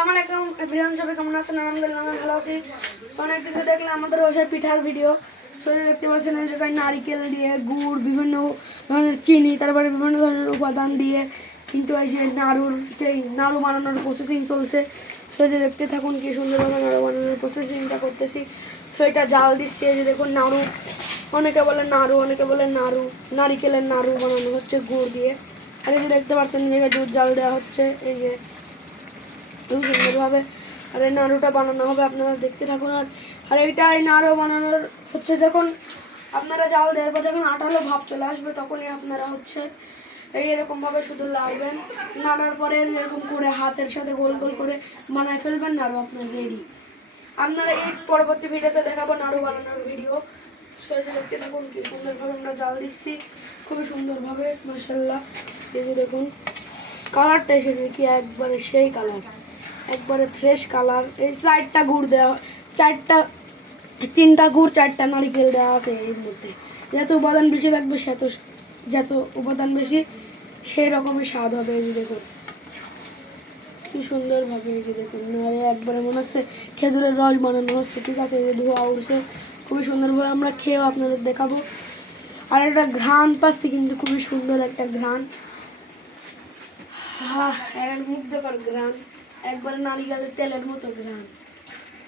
আসসালামু আলাইকুম এভরিওয়ান, সবাই কেমন আছেন? আলহামদুলিল্লাহ আমি ভালো আছি। অনেক দিন দেখলে আমাদের বসে পিঠার ভিডিও দেখতে পাচ্ছেন। এই জায়গায় নারিকেল দিয়ে গুড়, বিভিন্ন ধরনের চিনি, তারপরে বিভিন্ন ধরনের উপাদান দিয়ে কিন্তু এই যে নাড়ু বানানোর প্রসেসিং চলছে। যে দেখতে থাকুন কি সুন্দরভাবে নাড়ু বানানোর প্রসেসিংটা করতেছি। এটা জাল দিচ্ছি। এই যে দেখুন নাড়ু, অনেকে বলে নাড়ু, অনেকে বলে নারিকেলের নাড়ু বানানো হচ্ছে গুড় দিয়ে। আর এই যে দেখতে পাচ্ছেন এই জায়গায় দুধ জাল দেওয়া হচ্ছে। এই যে খুব সুন্দরভাবে আর এই নাড়ুটা বানানো হবে, আপনারা দেখতে থাকুন। আর এইটা এই নাড়ু বানানোর হচ্ছে যখন আপনারা জাল দেওয়ার পর যখন আঠালো ভাব চলে আসবে, তখনই আপনারা হচ্ছে এরকমভাবে শুধু লাগবেন। নাড়ার পরে এরকম করে হাতের সাথে গোল গোল করে বানায় ফেলবেন, নাড়ু আপনার রেডি। আপনারা এই পরবর্তী ভিডিওতে দেখাবো নাড়ু বানানোর ভিডিও। সেটা দেখতে থাকুন কি সুন্দরভাবে আমরা জাল দিচ্ছি, খুবই সুন্দরভাবে মাশাআল্লাহ। এই যে দেখুন কালারটা এসেছে কি একবারে সেই কালার, একবারে ফ্রেশ কালার। এই চারটা গুড় দেওয়া, তিনটা গুড়, চারটা নারিকেল দেওয়া আছে এর মধ্যে। যত উপাদান বেশি থাকবে যত উপাদান বেশি সেই রকমের স্বাদ হবে। এই যে দেখুন কি সুন্দরভাবে, এই যে দেখুন একবারে মনে হচ্ছে খেজুরের রস বানানো হচ্ছে। ঠিক আছে, এই যে ধোয়া উঠছে খুবই সুন্দরভাবে, আমরা খেয়েও আপনাদের দেখাবো। আর একটা ঘ্রাণ পাচ্ছি কিন্তু খুবই সুন্দর একটা ঘ্রাণ, মুগ্ধকর ঘ্রাণ, একবারে নারিকেলের তেলের মতো ঘ্রাণ।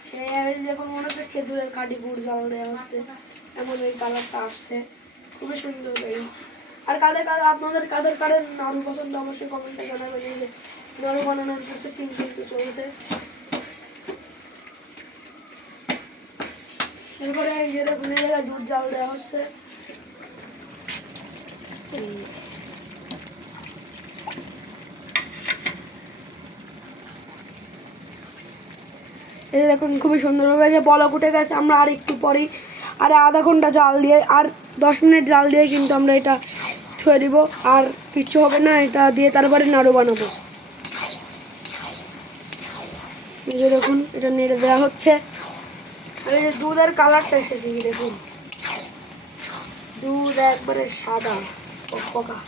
সে যখন মনে হচ্ছে খেজুরের খাঁটি গুড় জাল দেওয়া হচ্ছে, এমন এই কালারটা আসছে, খুবই সুন্দর। আর আপনাদের কাদের নাড়ু পছন্দ অবশ্যই কমেন্টে জানাবেন। এই যে নাড়ু বানানোর প্রসেসিং কিন্তু চলছে। এরপরে এই যে দেখুন এই জায়গায় দুধ জাল দেওয়া হচ্ছে। এই দেখুন খুবই সুন্দরভাবে যে বলক উঠে গেছে। আমরা আর একটু পরেই আর আধা ঘন্টা জাল দিয়ে আর 10 মিনিট জাল দিয়ে কিন্তু আমরা এটা ছুঁয়ে দিব, আর কিচ্ছু হবে না। এটা দিয়ে তারপরে নাড়ু বানাবো। এই যে দেখুন এটা নেড়ে দেওয়া হচ্ছে। আর এই যে দুধের কালারটা এসেছে, দেখুন দুধ একবারে সাদা পকা।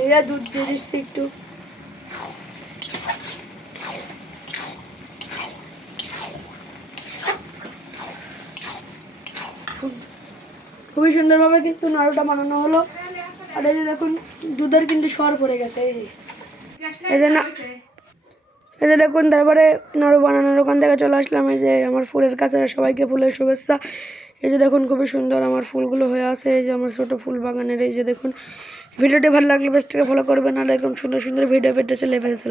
এইটা দুধ দিয়ে দিচ্ছি একটু। খুবই সুন্দরভাবে কিন্তু নাড়ুটা বানানো হলো। আর এই যে দেখুন দুধের কিন্তু সর পড়ে গেছে। এই যে দেখুন তারপরে নাড়ু বানানোর ওখান থেকে চলে আসলাম। এই যে আমার ফুলের কাছে, সবাইকে ফুলের শুভেচ্ছা। এই যে দেখুন খুবই সুন্দর আমার ফুলগুলো হয়ে আছে। এই যে আমার ছোট ফুল বাগানের। এই যে দেখুন ভিডিওটি ভালো লাগলে পেজটাকে ফলো করবেন, আর এরকম সুন্দর সুন্দর ভিডিও পেতে চলে